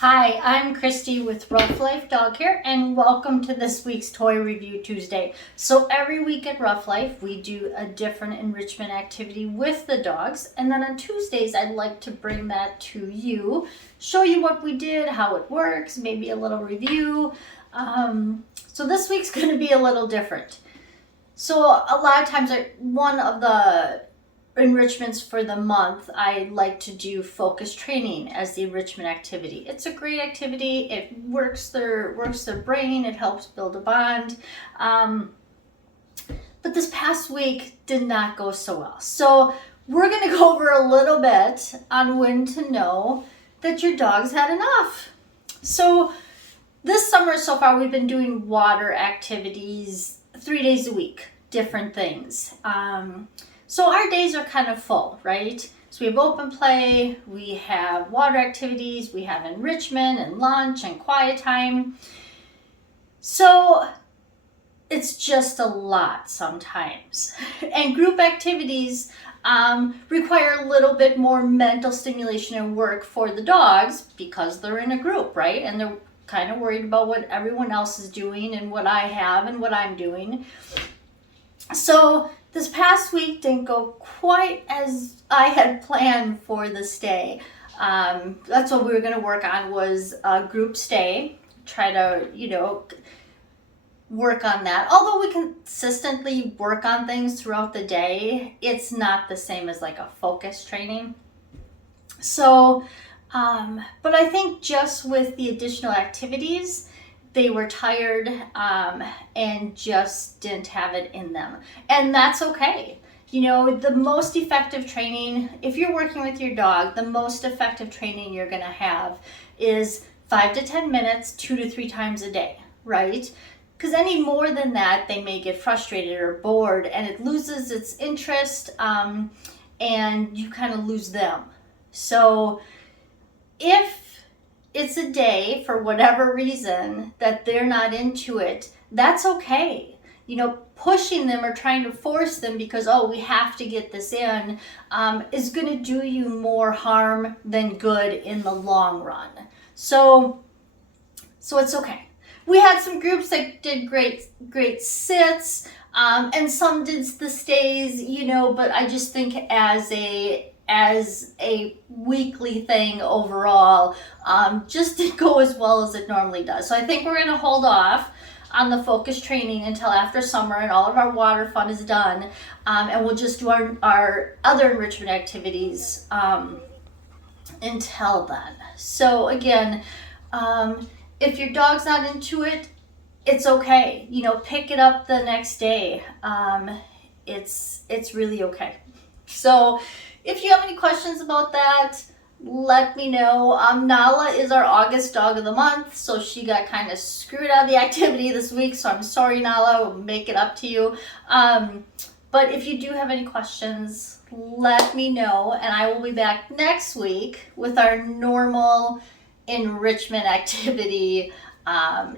Hi, I'm Christy with Rough Life Dog Care, and welcome to this week's Toy Review Tuesday. So every week at Rough Life, we do a different enrichment activity with the dogs, and then on Tuesdays, I'd like to bring that to you, show you what we did, how it works, maybe a little review. So this week's going to be a little different. So a lot of times, one of the enrichments for the month, I like to do focus training as the enrichment activity. It's a great activity. It works their brain. It helps build a bond. But this past week did not go so well. So we're going to go over a little bit on when to know that your dog's had enough. So this summer so far, we've been doing water activities 3 days a week, different things. So our days are kind of full, right? So we have open play, we have water activities, we have enrichment and lunch and quiet time. So it's just a lot sometimes. And group activities require a little bit more mental stimulation and work for the dogs because they're in a group, right? And they're kind of worried about what everyone else is doing and what I have and what I'm doing. So this past week didn't go quite as I had planned for the stay. That's what we were going to work on, was a group stay. Try to, work on that. Although we consistently work on things throughout the day, it's not the same as like a focus training. So, but I think just with the additional activities, they were tired and just didn't have it in them. And that's okay. The most effective training, if you're working with your dog, the most effective training you're going to have is 5 to 10 minutes, 2 to 3 times a day, right? Because any more than that, they may get frustrated or bored and it loses its interest and you kind of lose them. So if it's a day for whatever reason that they're not into it, that's okay. Pushing them or trying to force them because, we have to get this in, is going to do you more harm than good in the long run. So it's okay. We had some groups that did great sits, and some did the stays, but I just think as a weekly thing overall, just didn't go as well as it normally does. So I think we're going to hold off on the focus training until after summer and all of our water fun is done, and we'll just do our other enrichment activities until then. So again, if your dog's not into it, it's okay. Pick it up the next day. It's really okay. So if you have any questions about that, let me know. Nala is our August dog of the month, so she got kind of screwed out of the activity this week, so I'm sorry, Nala. We'll make it up to you. But if you do have any questions, let me know, and I will be back next week with our normal enrichment activity,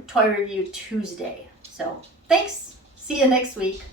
Toy Review Tuesday. So thanks. See you next week.